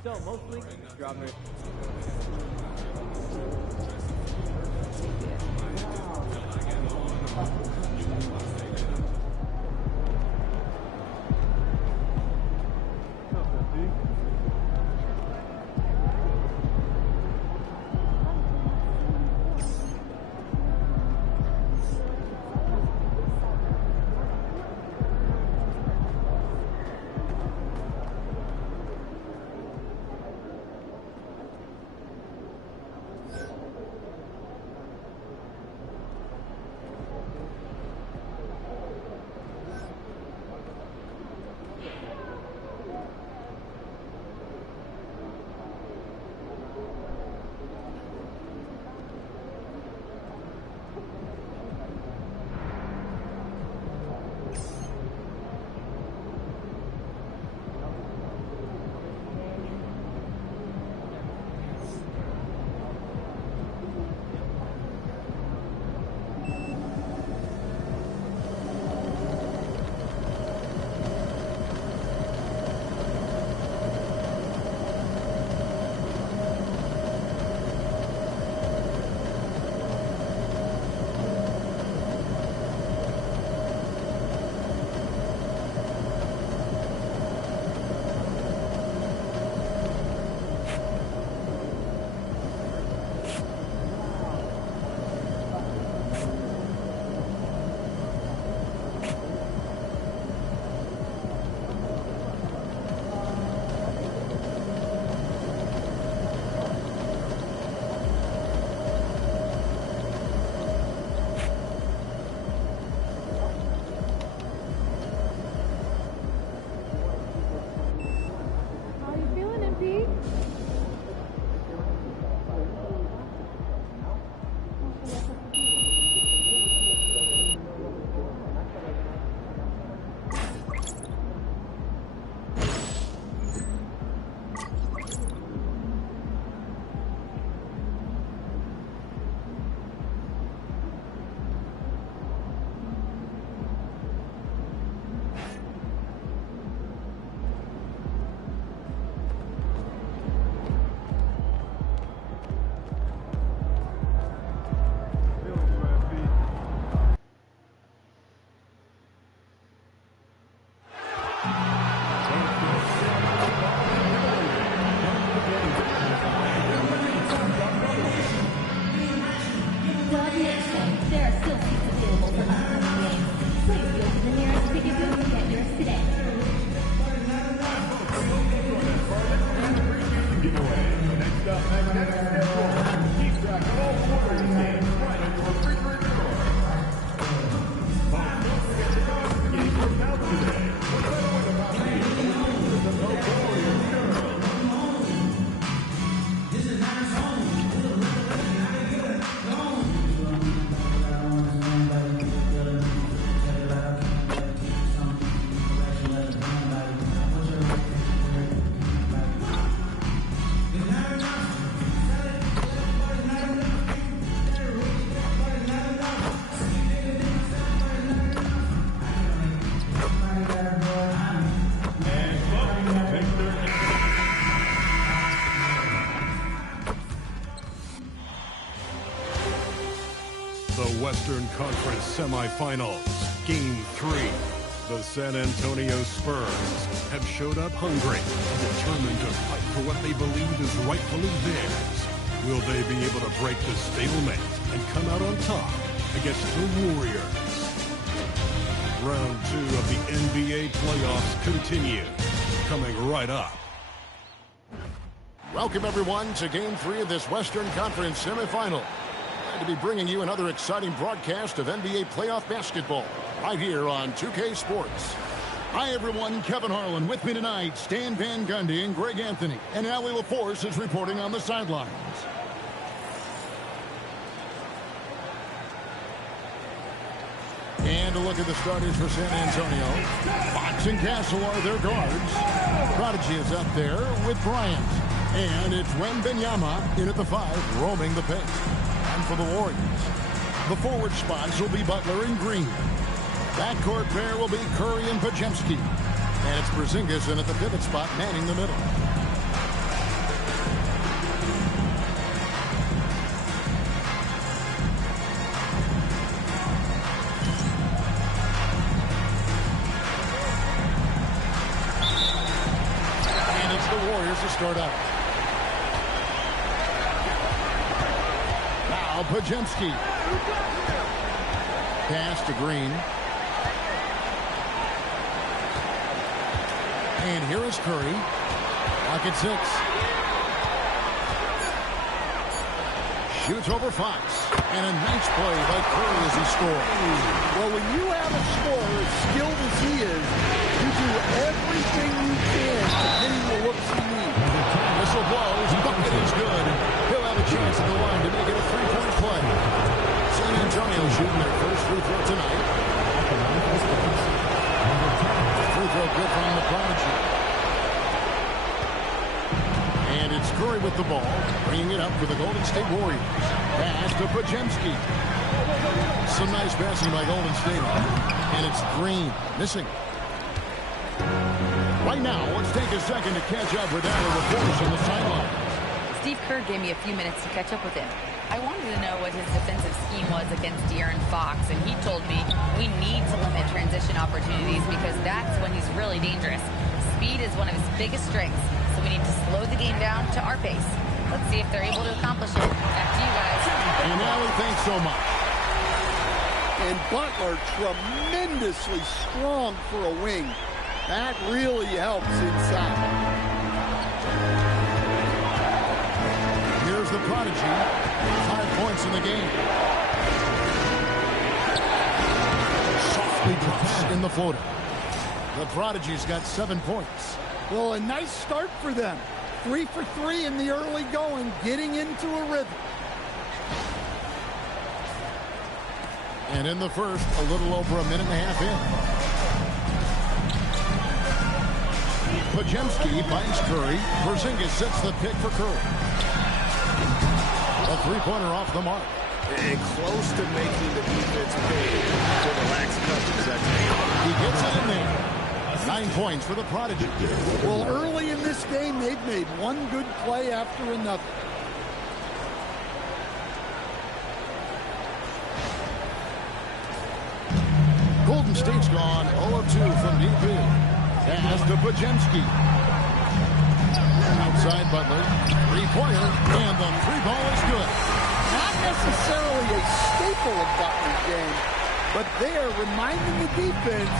Still, mostly strawberry. Western Conference semifinals, Game 3. The San Antonio Spurs have showed up hungry, determined to fight for what they believe is rightfully theirs. Will they be able to break the stalemate and come out on top against the Warriors? Round 2 of the NBA playoffs continue, coming right up. Welcome, everyone, to Game 3 of this Western Conference semifinal. To be bringing you another exciting broadcast of NBA playoff basketball right here on 2K Sports. Hi, everyone. Kevin Harlan with me tonight. Stan Van Gundy and Greg Anthony. And Allie LaForce is reporting on the sidelines. And a look at the starters for San Antonio. Fox and Castle are their guards. Prodigy is up there with Bryant. And it's Wembanyama in at the 5, roaming the paint. And for the Warriors, the forward spots will be Butler and Green. Backcourt pair will be Curry and Podziemski. And it's Porzingis in at the pivot spot, manning the middle. start out. Now Pajemski. Pass to Green. And here is Curry. Clock at 6. Shoots over Fox. And a nice play by Curry as he scores. Well, when you have a scorer as skilled as he is, you do everything you can to get him the looks he needs. Whistle blows. Bucket is good. He'll have a chance at the line to make it a 3-point play. San Antonio shooting their first free throw tonight. Free throw good from the Prodigy. And it's Curry with the ball, bringing it up for the Golden State Warriors. Pass to Pajemski. Some nice passing by Golden State. And it's Green missing. Right now, let's take a second to catch up with our reporters on the sideline. Steve Kerr gave me a few minutes to catch up with him. I wanted to know what his defensive scheme was against De'Aaron Fox, and he told me we need to limit transition opportunities because that's when he's really dangerous. Speed is one of his biggest strengths, so we need to slow the game down to our pace. Let's see if they're able to accomplish it. Back to you guys. And Allie, thanks so much. And Butler tremendously strong for a wing. That really helps inside. Here's the Prodigy. 5 points in the game. Softly drops in the floater. The Prodigy's got 7 points. Well, a nice start for them. 3 for 3 in the early going, getting into a rhythm. And in the first, a little over a minute and a half in. Pajemski finds Curry. Porzingis sets the pick for Curry. A three-pointer off the mark. And close to making the defense pay for the lax coverage. He gets it in there. 9 points for the Prodigy. Well, early in this game, they've made one good play after another. Golden State's gone 0-2 from deep field. Pass to Pajemski. Outside Butler. Three-pointer. And the three ball is good. Not necessarily a staple of Butler's game, but they are reminding the defense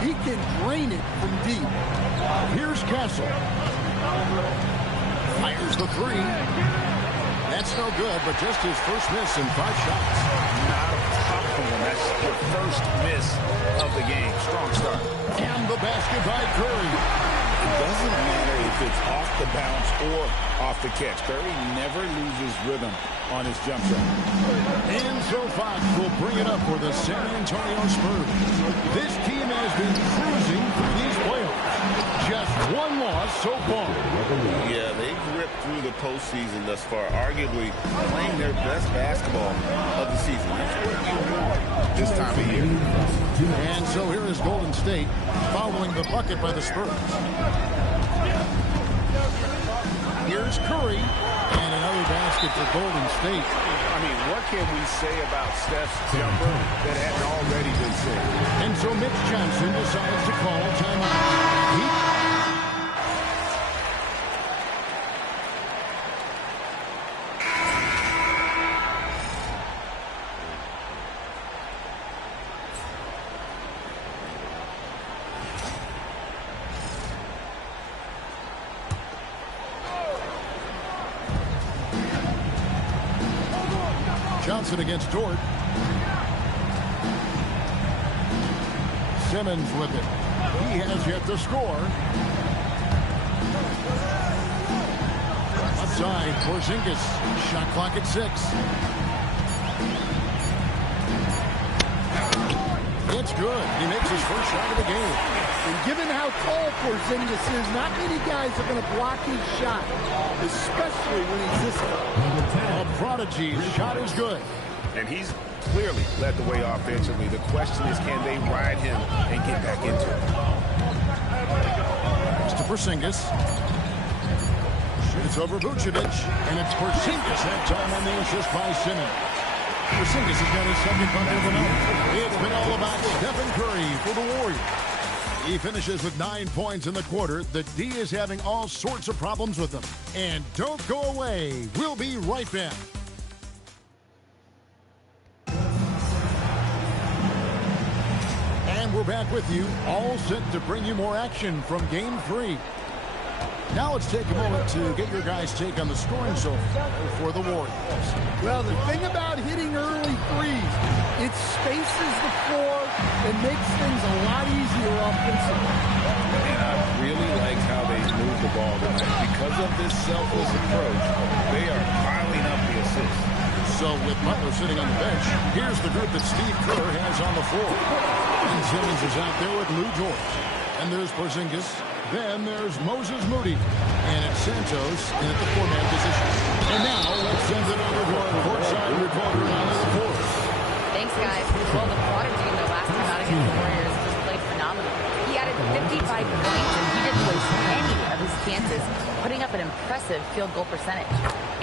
he can drain it from deep. Here's Castle. Fires the three. That's no good, but just his first miss in 5 shots. Not a problem. That's the first miss of the game. Strong start. And the basket by Curry. It doesn't matter if it's off the bounce or off the catch. Curry never loses rhythm on his jump shot. And so Fox will bring it up for the San Antonio Spurs. This team has been cruising through these playoffs. Just one loss so far. Yeah, they've ripped through the postseason thus far, arguably playing their best basketball of the season. That's what you want this time of year. And so here is Golden State following the bucket by the Spurs. Here's Curry. And another basket for Golden State. I mean, what can we say about Steph's jumper that hadn't already been said? And so Mitch Johnson decides to call timeout. Johnson against Dort. Simmons with it. He has yet to score. Outside, Porzingis. Shot clock at 6. It's good. He makes his first shot of the game. And given how tall Porzingis is, not many guys are going to block his shot, especially when he's this tall. A Prodigy's shot is good. And he's clearly led the way offensively. The question is, can they ride him and get back into it? It's to Porzingis. Shoots over Vucevic. And it's Porzingis that time on the assist by Simmons. Porzingis has got his second bucket of the night. It's been all about Stephen Curry for the Warriors. He finishes with 9 points in the quarter. The D is having all sorts of problems with him. And don't go away. We'll be right back. And we're back with you, all set to bring you more action from Game 3. Now let's take a moment to get your guys' take on the scoring so far for the Warriors. Well, the thing about hitting early threes, it spaces the floor and makes things a lot easier offensively. And I really like how they move the ball tonight. Because of this selfless approach, they are piling up the assists. So with Butler sitting on the bench, here's the group that Steve Kerr has on the floor. And Simmons is out there with Lou George. And there's Porzingis. Then there's Moses Moody. And it's Santos in at the four-man position. And now let's send it over to our courtside reporter on the court. Thanks, guys. Well, the prodigy in their last time out against the Warriors just played phenomenal. He added 55 points, and he didn't waste any of his chances, putting up an impressive field goal percentage.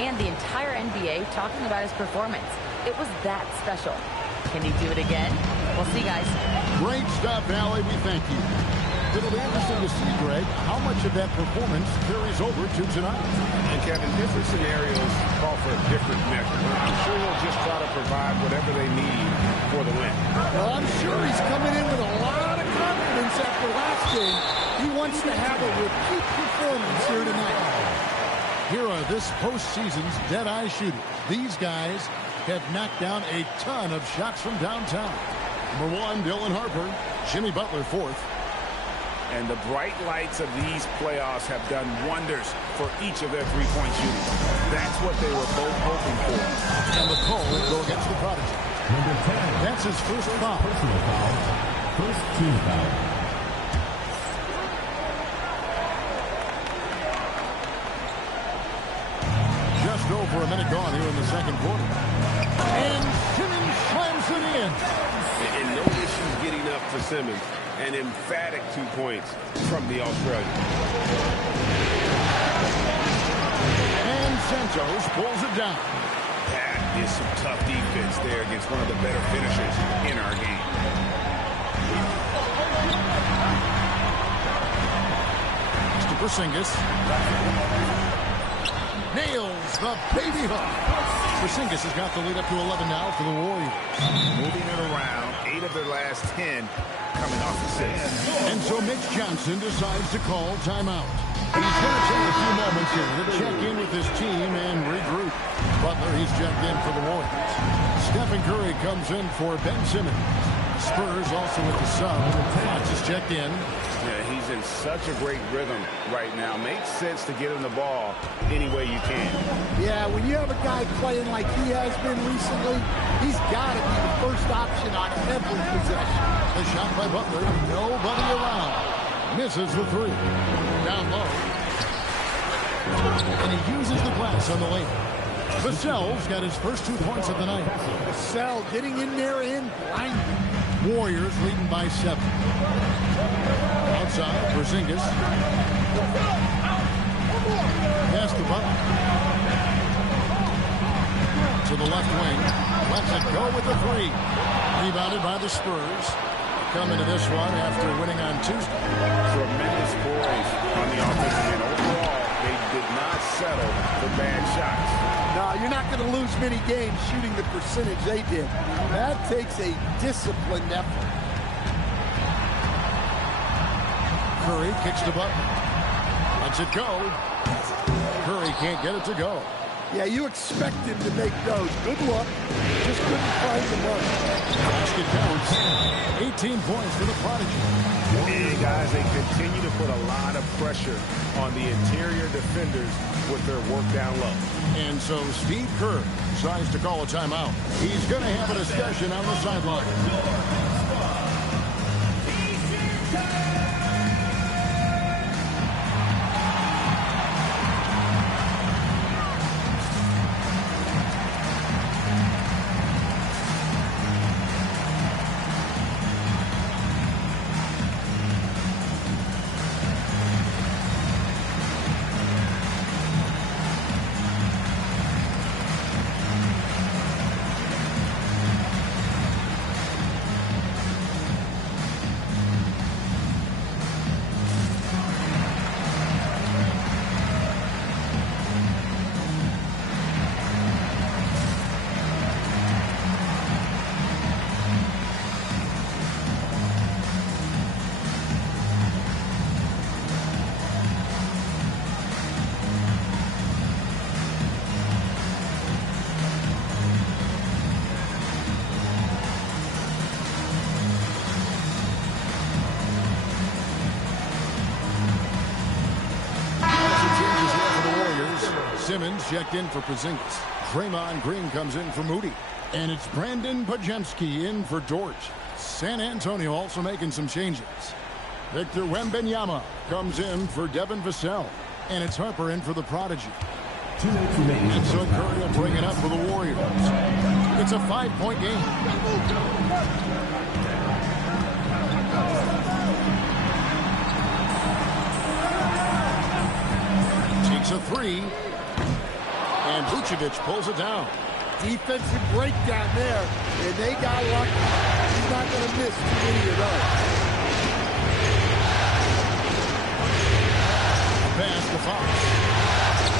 And the entire NBA talking about his performance. It was that special. Can he do it again? We'll see, guys. Great stuff, Allie. We thank you. It'll be interesting to see, Greg, how much of that performance carries over to tonight. And, Kevin, different scenarios call for a different measure. I'm sure he'll just try to provide whatever they need for the win. Well, I'm sure he's coming in with a lot of confidence after last game. He wants to have a repeat performance here tonight. Here are this postseason's dead-eye shooters. These guys have knocked down a ton of shots from downtown. Number 1, Dylan Harper. Jimmy Butler, 4th. And the bright lights of these playoffs have done wonders for each of their three-point shooting. That's what they were both hoping for. And McCall will go against the prodigy. Number 10. That's his first foul. Personal foul. First team foul. Just over a minute gone here in the second quarter. And Simmons slams it in. And no issues getting up for Simmons. An emphatic 2 points from the Australian. And Santos pulls it down. That is some tough defense there against one of the better finishers in our game. To Porzingis. Nails the baby hook. Porzingis has got the lead up to 11 now for the Warriors. Moving it around, 8 of their last 10 coming off assists. And so Mitch Johnson decides to call timeout. He's going to take a few moments here to check in with his team and regroup. Butler, he's checked in for the Warriors. Stephen Curry comes in for Ben Simmons. Spurs also with the sub. Fox is checked in. Yeah, he's in such a great rhythm right now. Makes sense to get him the ball any way you can. Yeah, when you have a guy playing like he has been recently, he's got to be the first option on every possession. The shot by Butler, nobody around. Misses the three. Down low. And he uses the glass on the lane. Vassell's got his first 2 points of the night. Vassell getting in there and blinding. Warriors leading by 7. Outside, Porzingis. Pass the Butler. To the left wing. Lets it go with the three. Rebounded by the Spurs. Come into this one after winning on Tuesday. Tremendous poise on the offensive end. Overall, they did not settle for bad shots. No, you're not going to lose many games shooting the percentage they did. That takes a disciplined effort. Curry kicks the Butler. Lets it go. Curry can't get it to go. Yeah, you expect him to make those. Good luck. Just couldn't find the mark. Basket counts. 18 points for the prodigy. And guys, they continue to put a lot of pressure on the interior defenders with their work down low. And so Steve Kerr decides to call a timeout. He's going to have a discussion on the sideline. Simmons checked in for Porzingis. Draymond Green comes in for Moody. And it's Brandon Pajemski in for Dort. San Antonio also making some changes. Victor Wembanyama comes in for Devin Vassell. And it's Harper in for the Prodigy. 2 minutes remaining. And so Curry will bring it up for the Warriors. It's a 5-point game. Takes a three. And Vucevic pulls it down. Defensive breakdown there, and they got lucky. He's not going to miss too many of those. Pass to Fox.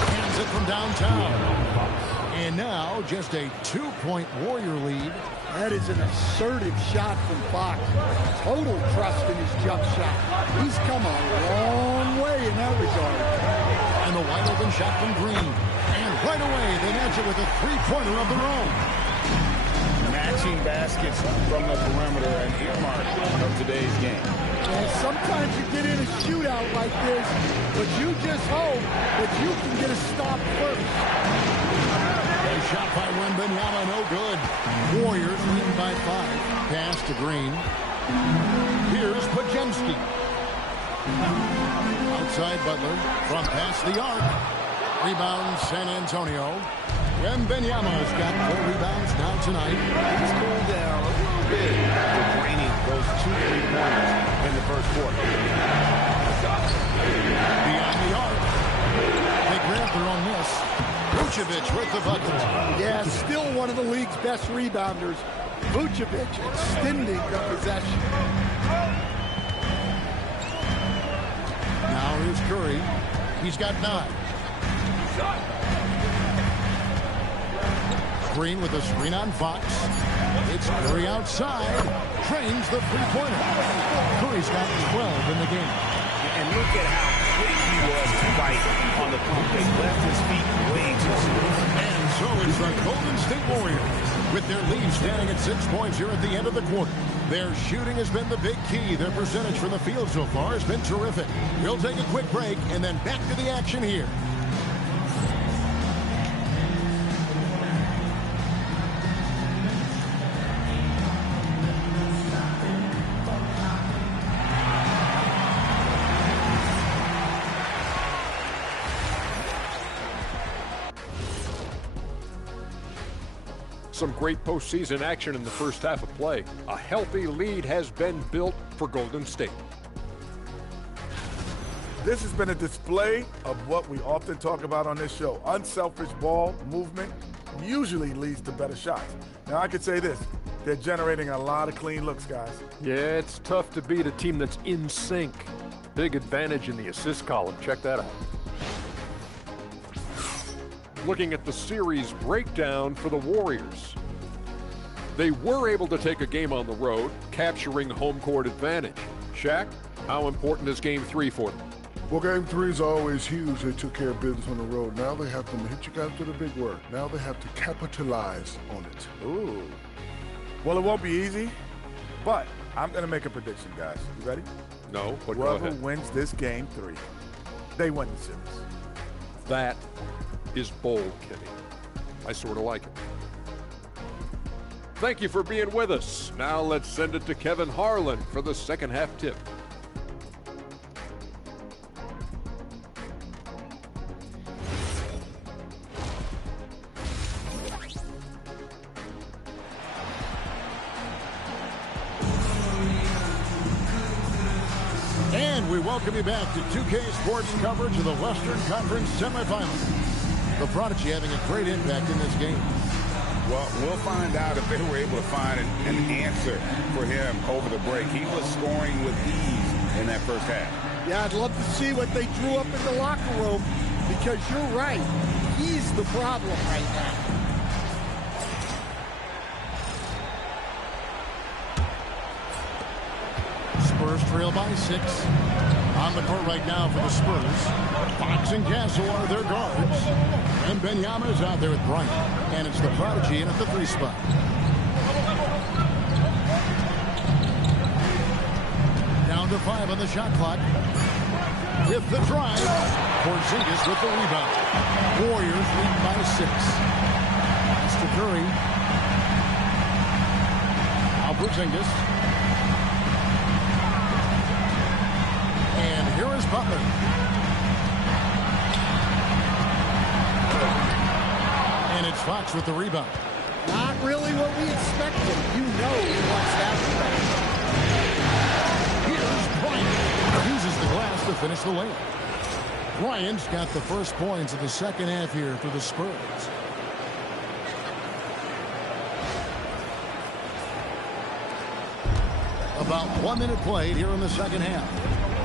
Hands it from downtown. And now just a 2-point Warrior lead. That is an assertive shot from Fox. Total trust in his jump shot. He's come a long way in that regard. And the wide open shot from Green. And right away, they match it with a three-pointer of their own. Matching baskets from the perimeter and earmark of today's game. And sometimes you get in a shootout like this, but you just hope that you can get a stop first. A shot by Wembanyama, no good. Warriors leading by 5. Pass to Green. Here's Pajemski. Outside Butler. From past the arc. Rebound San Antonio. Wembanyama's got 4 rebounds now tonight. He's cooled down a little bit for draining those 2 3-pointers in the first quarter. Beyond the arc. They grab their own miss. Vucevic with the bucket. Yeah, still one of the league's best rebounders. Vucevic extending the possession. Now here's Curry. He's got 9. Green with a screen on Fox. It's Curry outside. Trains the three-pointer. Curry's got 12 in the game. And look at how quick he was to fight on the pump. They left his feet way too soon. And so it's the Golden State Warriors with their lead standing at 6 points here at the end of the quarter. Their shooting has been the big key. Their percentage from the field so far has been terrific. We'll take a quick break and then back to the action here. Some great postseason action in the first half of play. A healthy lead has been built for Golden State. This has been a display of what we often talk about on this show. Unselfish ball movement usually leads to better shots. Now, I could say this. They're generating a lot of clean looks, guys. Yeah, it's tough to beat a team that's in sync. Big advantage in the assist column. Check that out. Looking at the series breakdown for the Warriors. They were able to take a game on the road, capturing home court advantage. Shaq, how important is Game 3 for them? Well, Game 3 is always huge. They took care of business on the road. Now they have to hit you guys with a big word. Now they have to capitalize on it. Ooh. Well, it won't be easy, but I'm going to make a prediction, guys. You ready? No, but go Whoever ahead. wins this Game 3, they win the series. That is bold, Kenny. I sort of like it. Thank you for being with us. Now let's send it to Kevin Harlan for the second half tip. And we welcome you back to 2K Sports coverage of the Western Conference semifinals. The Prodigy having a great impact in this game. Well, we'll find out if they were able to find an answer for him over the break. He was scoring with ease in that first half. Yeah, I'd love to see what they drew up in the locker room, because you're right. He's the problem right now. Spurs trail by 6. On the court right now for the Spurs. Fox and Castle are their guards. And Wembanyama out there with Bryant. And it's the Prodigy in at the 3 spot. Down to 5 on the shot clock. with the drive. Porzingis with the rebound. Warriors lead by 6. It's to Curry. Now Porzingis. And here is Butler. And it's Fox with the rebound. Not really what we expected. You know he wants that back. Here's Bryant. Uses the glass to finish the layup. Bryant's got the first points of the second half here for the Spurs. About 1 minute played here in the second half.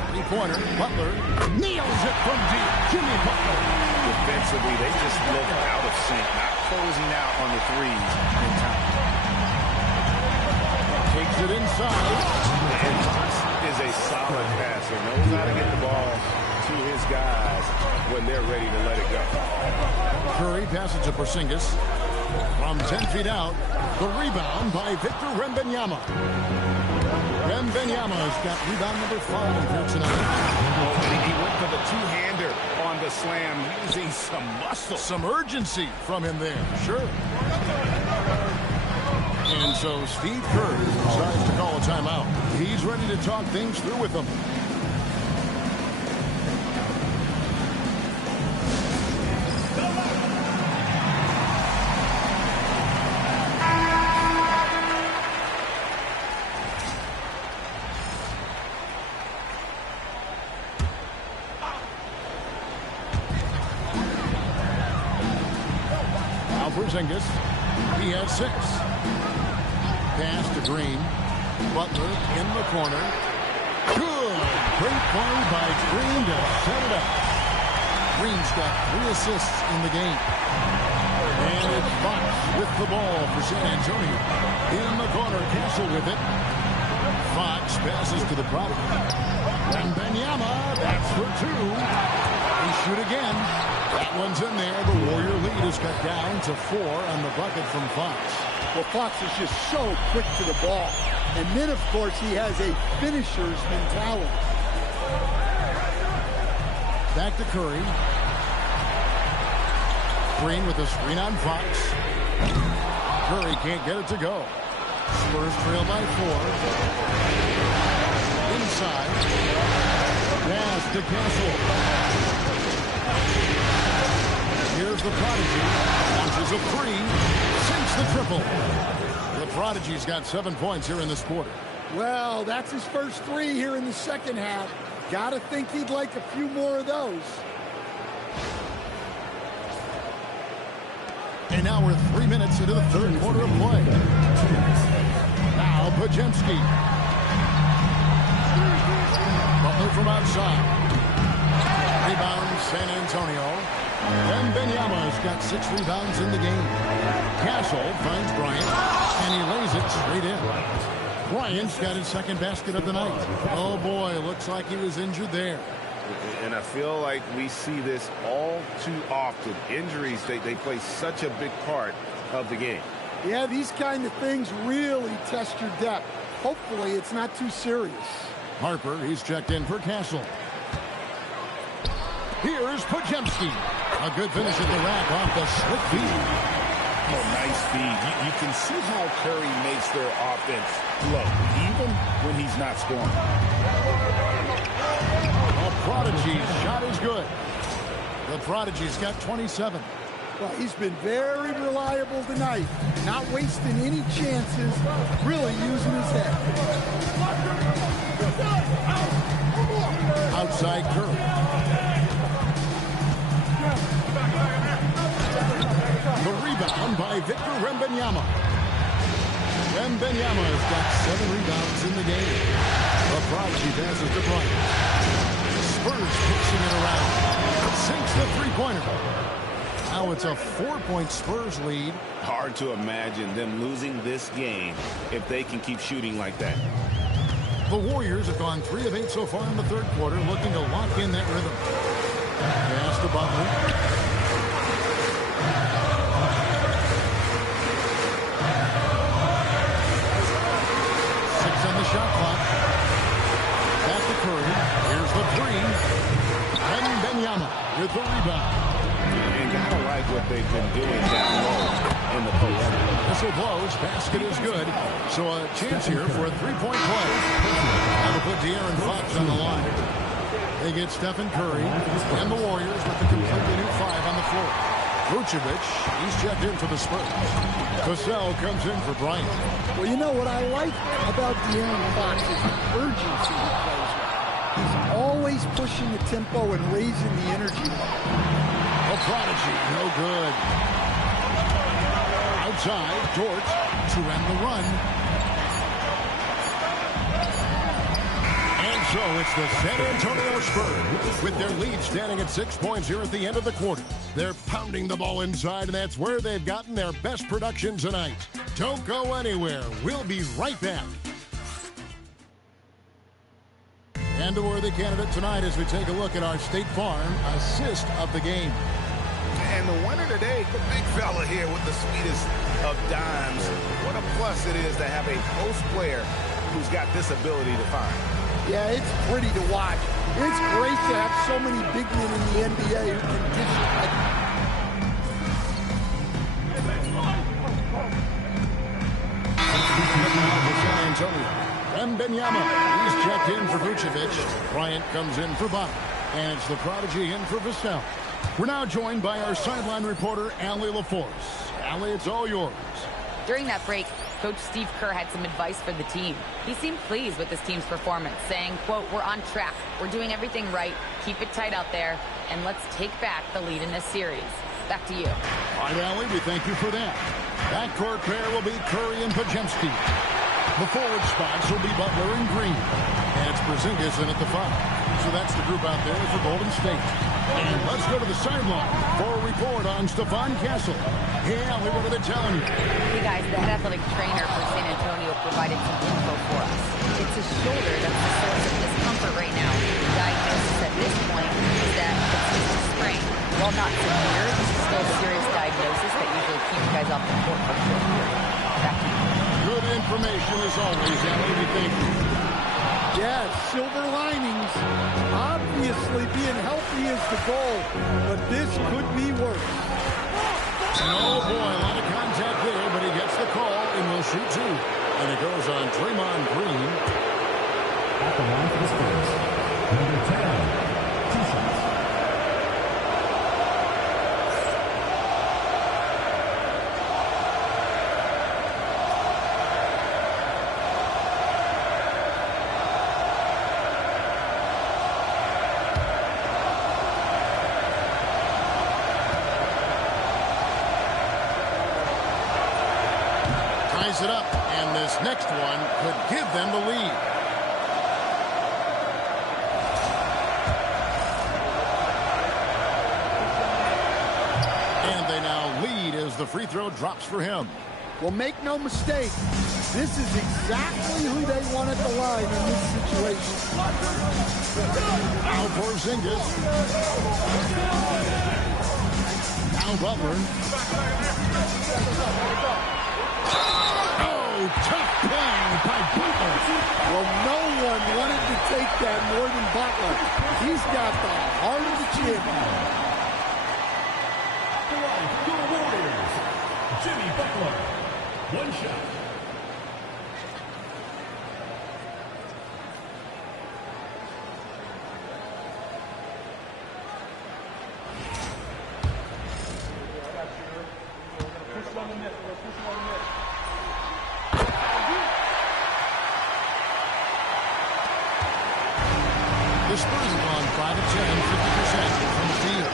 Three-pointer, Butler nails it from deep. Jimmy Butler. Defensively, they just look out of sync, not closing out on the threes in time. Takes it inside. And Fox is a solid passer, knows how to get the ball to his guys when they're ready to let it go. Curry passes to Porzingis. From 10 feet out, the rebound by Victor Wembanyama. Wembanyama's got rebound number 5 here tonight. He went for the two-hander on the slam, using some muscle. Some urgency from him there, sure. And so Steve Kerr decides to call a timeout. He's ready to talk things through with them. Porzingis, he has 6. Pass to Green. Butler in the corner. Good. Great play by Green to set it up. Green's got 3 assists in the game. And it's Fox with the ball for San Antonio. In the corner, Castle with it. Fox passes to the prodigy. Wembanyama, that's for 2. They shoot again. That one's in there. The Warrior lead is cut down to 4 on the bucket from Fox. Well, Fox is just so quick to the ball. And then, of course, he has a finisher's mentality. Back to Curry. Green with a screen on Fox. Curry can't get it to go. Spurs trail by 4. Inside. Pass to Castle. Here's the Prodigy. Launches a 3. Sinks the triple. The Prodigy's got 7 points here in this quarter. Well, that's his first 3 here in the second half. Gotta think he'd like a few more of those. And now we're 3 minutes into the third quarter of play. Now Podziemski. Butler from outside. Rebound San Antonio. Wembanyama's got 6 rebounds in the game. Castle finds Bryant, and he lays it straight in. Bryant's got his second basket of the night. Oh boy, looks like he was injured there. And I feel like we see this all too often. Injuries, they play such a big part of the game. Yeah, these kind of things really test your depth. Hopefully it's not too serious. Harper, he's checked in for Castle. Here's Podziemski. A good finish at the rack off the slick feed. Oh, nice feed. You can see how Curry makes their offense flow, even when he's not scoring. A Prodigy's shot is good. The Prodigy's got 27. Well, he's been very reliable tonight. Not wasting any chances. Really using his head. Outside Curry. The rebound by Victor Wembanyama. Wembanyama's got 7 rebounds in the game. The Prodigy passes to Bryant. Spurs pitching it around. Sinks the three-pointer. Now it's a 4-point Spurs lead. Hard to imagine them losing this game if they can keep shooting like that. The Warriors have gone 3 of 8 so far in the third quarter, looking to lock in that rhythm. Pass to Butler. On the shot clock. Back to Curry. Here's the 3. they've been doing down low in the post. Whistle blows. Basket is good. So a chance here for a three-point play. That'll put De'Aaron Fox on the line. They get Stephen Curry and the Warriors with the completely new 5 on the floor. Vucevic, he's checked in for the Spurs. Vassell comes in for Bryant. Well, you know what I like about De'Aaron Fox is the urgency he plays with. He's always pushing the tempo and raising the energy level. A prodigy, no good. Outside, Dort to end the run. And so it's the San Antonio Spurs with their lead standing at 6 points here at the end of the quarter. They're pounding the ball inside, and that's where they've gotten their best production tonight. Don't go anywhere. We'll be right back. And a worthy candidate tonight as we take a look at our State Farm assist of the game. And the winner today, the big fella here with the sweetest of dimes. What a plus it is to have a post player who's got this ability to find. Yeah, it's pretty to watch. It's great to have so many big men in the NBA who can dish it. San Antonio. Wembanyama, he's checked in for Vucevic. Bryant comes in for Butler. And it's the prodigy in for Vassell. We're now joined by our sideline reporter, Allie LaForce. Allie, it's all yours. During that break, Coach Steve Kerr had some advice for the team. He seemed pleased with his team's performance, saying, quote, "We're on track. We're doing everything right. Keep it tight out there, and let's take back the lead in this series." Back to you. All right, Allie, we thank you for that. Backcourt pair will be Curry and Podziemski. The forward spots will be Butler and Green. And it's Porzingis in at the 5. So that's the group out there for Golden State. And let's go to the sideline for a report on Stephon Castle. Hey, Allie, what are they telling you? Hey guys, the head athletic trainer for San Antonio provided some info for us. It's his shoulder that's the source of discomfort right now. The diagnosis at this point is that it's just a sprain. While not severe, this is still a serious diagnosis that usually keeps guys off the court for a short period. Back to you. Good information as always, Allie. We thank you. Yeah, silver linings. Obviously, being healthy is the goal, but this could be worse. And oh boy, a lot of contact there, but he gets the call and will shoot 2. And it goes on Draymond Green. At the line for the Spurs, number 10, 2 shots. It up, and this next one could give them the lead. And they now lead as the free throw drops for him. Well, make no mistake, this is exactly who they want at the line in this situation. Now Porzingis. Now Butler. Tough play by Butler. Well, no one wanted to take that more than Butler. He's got the heart of the champion. Your Warriors, Jimmy Butler. 1 shot. The Spurs have gone 5 of 10, 50% from the field.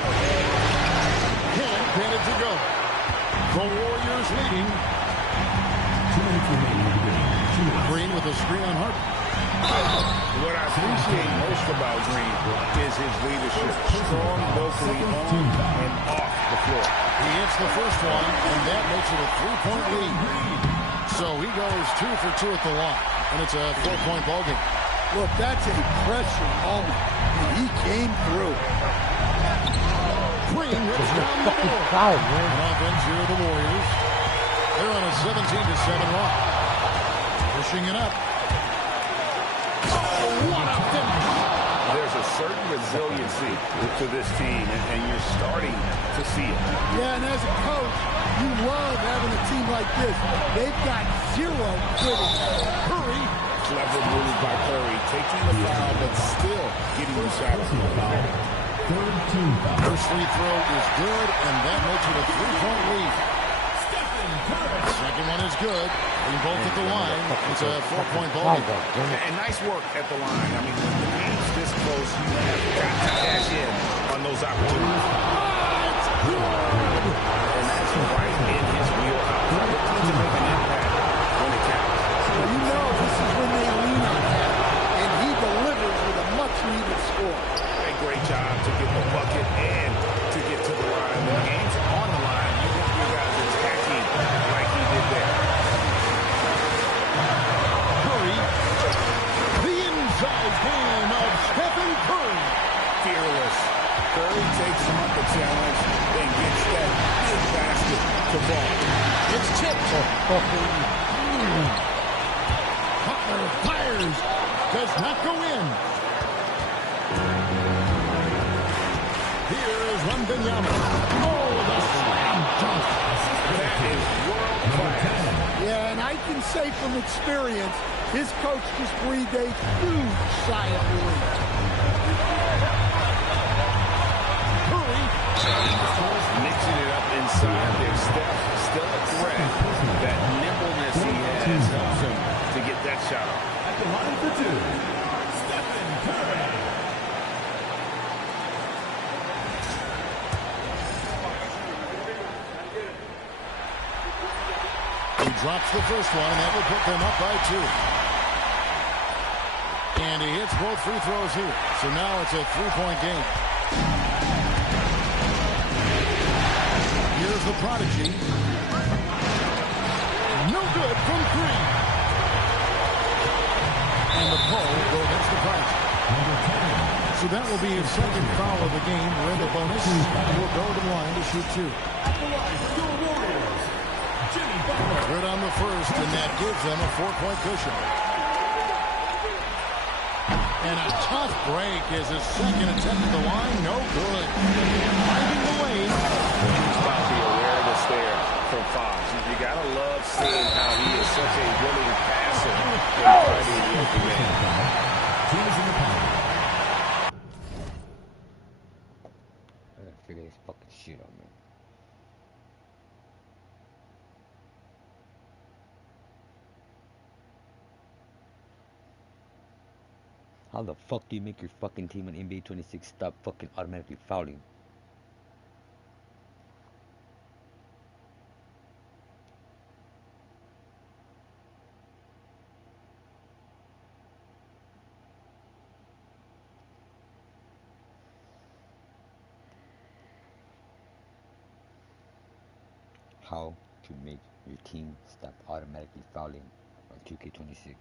10 minutes to go. The Warriors leading. 2 minutes remaining in the game. Green with a screen on Harden. What I appreciate most about Green is his leadership. Strong vocally on and off the floor. He hits the first one, and that makes it a 3-point lead. So he goes 2 for 2 at the line, and it's a 4-point ballgame. Look, that's a pressure moment, and he came through. Green hits down the board. And offense here, the Warriors. They're on a 17-7 run. Pushing it up. Oh, what a finish. There's a certain resiliency to this team, and you're starting to see it. Yeah, and as a coach, you love having a team like this. They've got zero quitting. Curry, clever move by Curry, taking the foul, but still getting the shot off. First free throw is good, and that makes it a 3-point lead. Second one is good. We both at the line. It's a 4-point ball game. And nice work at the line. I mean, when the game's this close, you have got to cash in on those opportunities. And that's right in his wheelhouse. Looking to make an impact when it counts. You know this is when they lean on him, and he delivers with a much-needed score. A great job to get the bucket and to get to the line. When the game's on the line, you want your guys attacking like he did there. Curry, the inside game of Stephen Curry. Fearless. Curry takes him up the challenge and gets that big basket to fall. It's tipped. Cutler fires. Does not go in. Here is Wembanyama. Oh, the slam dunk. That is world class. Yeah, and I can say from experience, his coach just breathed a huge sigh of relief. Curry. Mixing it up inside there. Steph still a threat. That nimbleness he has helps him to get that shot off. At the line for two, Stephen Curry. He drops the first one, and that will put them up by 2. And he hits both free throws here. So now it's a 3-point game. Here's the prodigy. No good from 3. And the pull will against the prodigy. So that will be his second foul of the game. We're in the bonus. We'll go to the line to shoot 2. Good on the first, and that gives them a 4-point cushion. And a tough break is his second attempt at the line. No good. Finding the lane. About the awareness there from Fox. You got to love seeing how he is such a willing passer in fighting the open man. Team is in the power. I gotta figure this fucking shit out, man. How the fuck do you make your fucking team on NBA 26 stop fucking automatically fouling? How to make your team stop automatically fouling on 2K26.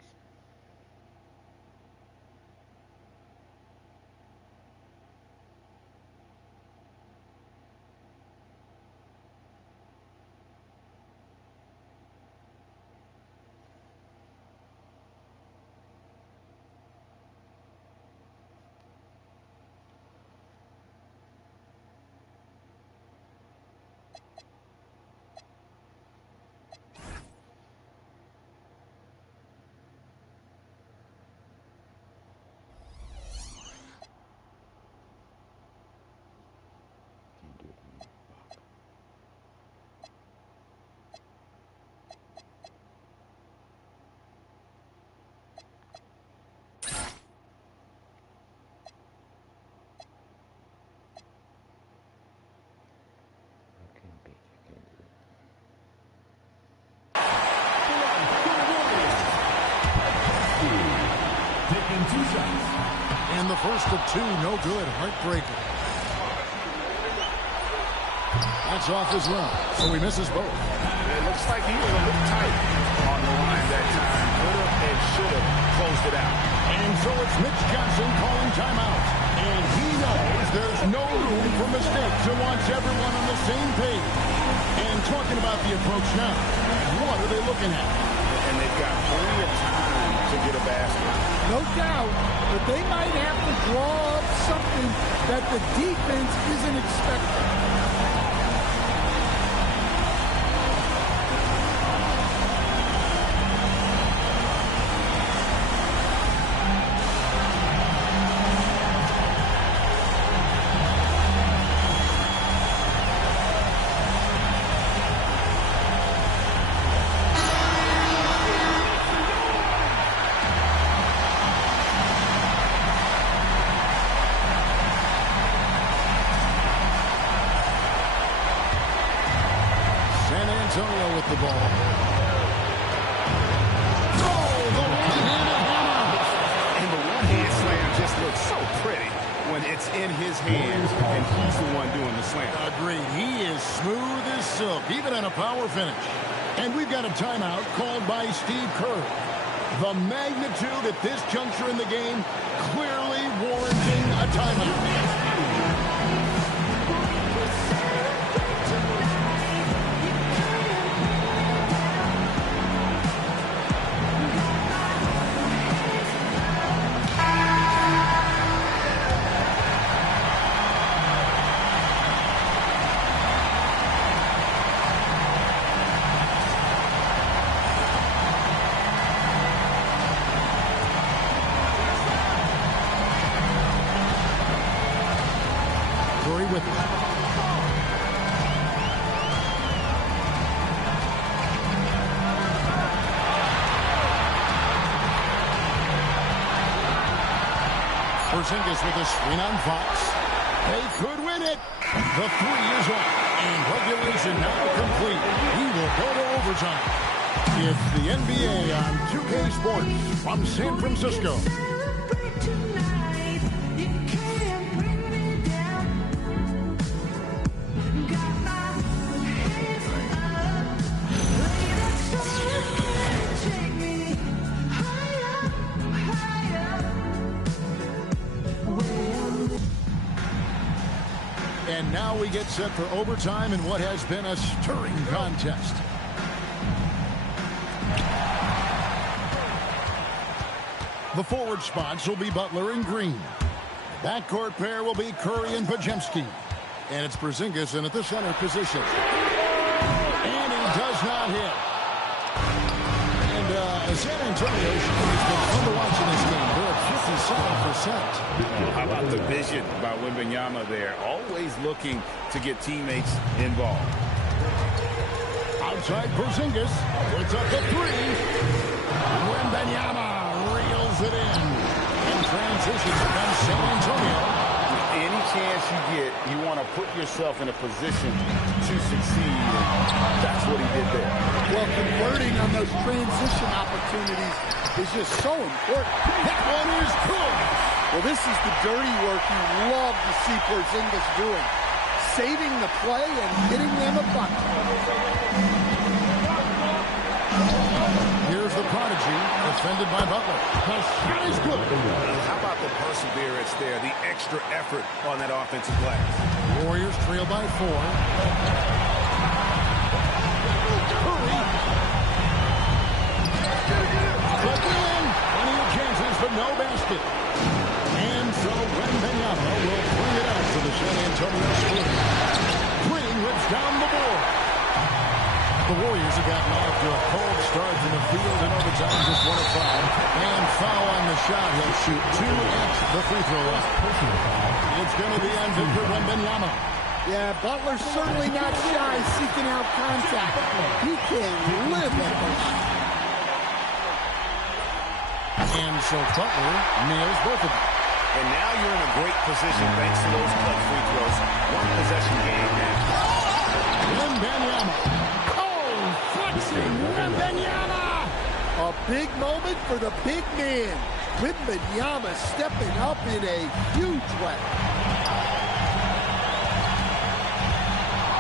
And the first of 2, no good. Heartbreaker. That's off his run, so he misses both. It looks like he was a little tight on the line that time. Could have and should have closed it out. And so it's Mitch Johnson calling timeout. And he knows there's no room for mistakes and wants everyone on the same page. And talking about the approach now, what are they looking at? and they've got plenty of time to get a basket. No doubt, but they might have to draw up something that the defense isn't expecting. Antonio with the ball. Oh, the one-handed hammer. And the one-hand slam just looks so pretty when it's in his hands and he's the one doing the slam. Agreed. He is smooth as silk, even in a power finish. And we've got a timeout called by Steve Kerr. The magnitude at this juncture in the game clearly warranting a timeout. With it. Porzingis with a screen on Fox. They could win it. The three is up. And regulation now complete. He will go to overtime. It's the NBA on 2K Sports from San Francisco. And now we get set for overtime in what has been a stirring contest. The forward spots will be Butler and Green. Backcourt pair will be Curry and Podziemski. And it's Porzingis in at the center position. And he does not hit. And San Antonio has been fun to watch in this game. They're at 57%. How about the vision by Wembanyama there? Always looking to get teammates involved. Outside Porzingis. Puts up the three. Wembanyama reels it in. In transition comes San Antonio. Any chance you get, you want to put yourself in a position to succeed. That's what he did there. Well, converting on those transition opportunities is just so important. That one is good. Well, this is the dirty work you love to see Porzingis doing. Saving the play and hitting them a bucket. Here's the prodigy, defended by Butler. The shot is good. How about the perseverance there, the extra effort on that offensive glass? Warriors trail by 4. Curry. Again, plenty of chances, but no basket. And so Wembanyama will bring it out to the San Antonio Spurs. Green whips down the board. The Warriors have gotten off to a cold start in the field in overtime, just 1 of 5. And foul on the shot. He'll shoot 2 at the free throw line. It's going to be on Victor Wembanyama. Yeah, Butler's certainly not shy seeking out contact. He can live at this. And so Butler nails both of them. And now you're in a great position thanks to those clutch free throws. One possession game now. Wembanyama. Flexing Wembanyama. A big moment for the big man. Wembanyama stepping up in a huge way.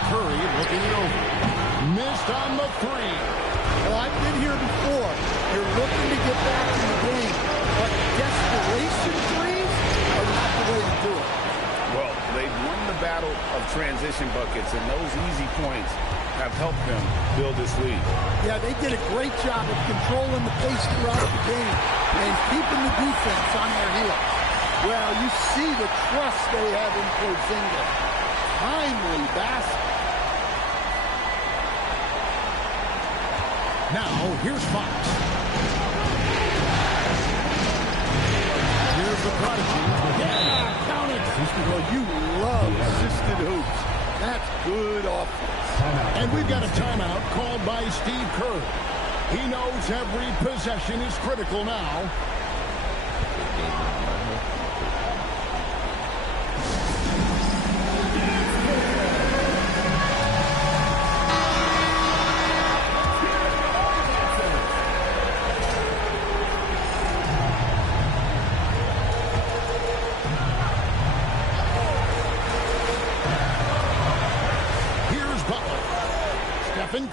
Curry looking it over. Missed on the 3. Well, I've been here before. You're looking to get back in the game, but desperation threes are not the way to do it. Well, they've won the battle of transition buckets, and those easy points have helped them build this lead. Yeah, they did a great job of controlling the pace throughout the game and keeping the defense on their heels. Well, you see the trust they have in Porzingis. Timely basket. Now, here's Fox. Here's the prodigy. Yeah, count it. Well, you love assisted hoops. That's good offense. And we've got a timeout called by Steve Kerr. He knows every possession is critical now.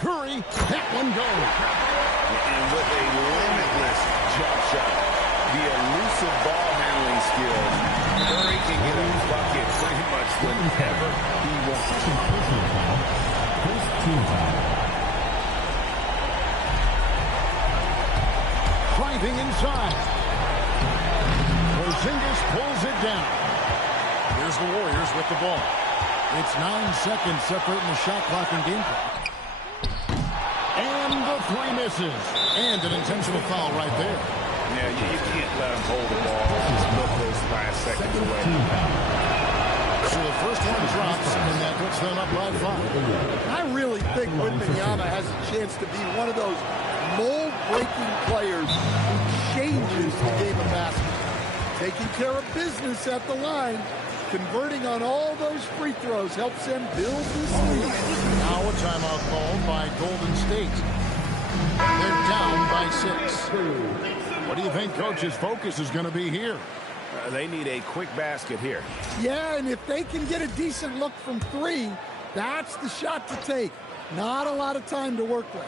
Curry, that one goes. And with a limitless jump shot, the elusive ball handling skills, Curry can get a bucket pretty much whenever he wants. First team foul. Driving inside. Porzingis pulls it down. Here's the Warriors with the ball. It's 9 seconds separating the shot clock and game clock. And the three misses. And an intentional foul right there. Yeah, you can't let him hold the ball and split those 5 seconds away. So the first one drops, and that puts them up by 5. I really think Wembanyama has a chance to be one of those mold-breaking players who changes the game of basketball. Taking care of business at the line, converting on all those free throws helps them build this lead. Now a timeout called by Golden State. They're down by 6. What do you think Coach's focus is going to be here? They need a quick basket here. Yeah, and if they can get a decent look from 3, that's the shot to take. Not a lot of time to work with.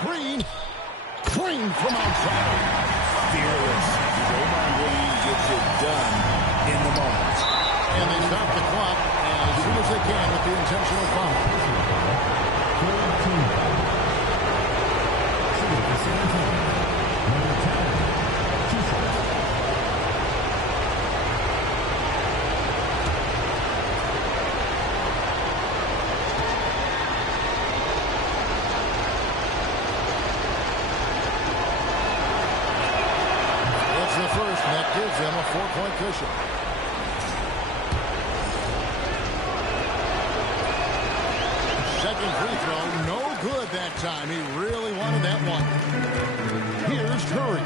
Green from outside. Fearless. Draymond Green gets it done in the moment. And they stop the clock as soon as they can with the intentional foul. It's the first, and that gives them a 4-point cushion. Second free throw, no good that time. He really wanted that one. Here's Curry.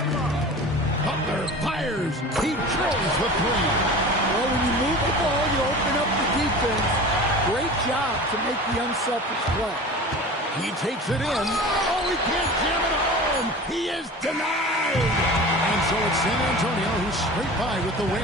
Butler fires. He drills the 3. Well, when you move the ball, you open up the defense. Great job to make the unselfish play. He takes it in. Oh, he can't jam it home. He is denied. And so it's San Antonio who's straight by with the win.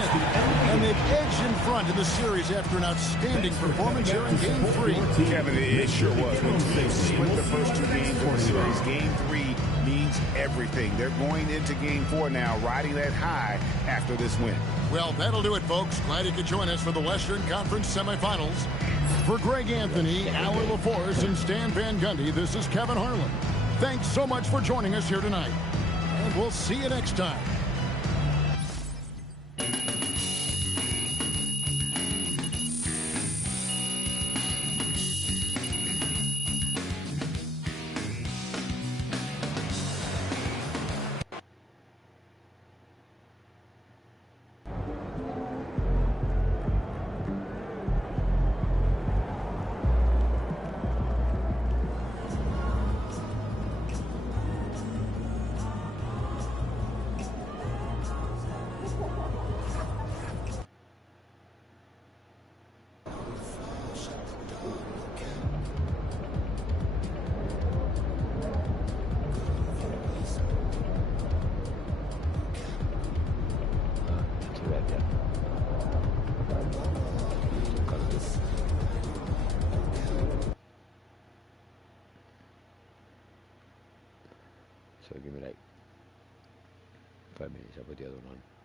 And they've edged in front in the series after an outstanding performance here in Game 3. Kevin, it sure was. When you split the first 2 games of the series, Game 3 means everything. They're going into Game 4 now, riding that high after this win. Well, that'll do it, folks. Glad you could join us for the Western Conference semifinals. For Greg Anthony, Al LaForce, and Stan Van Gundy, this is Kevin Harlan. Thanks so much for joining us here tonight. And we'll see you next time. So give me like 5 minutes, I'll put the other one on.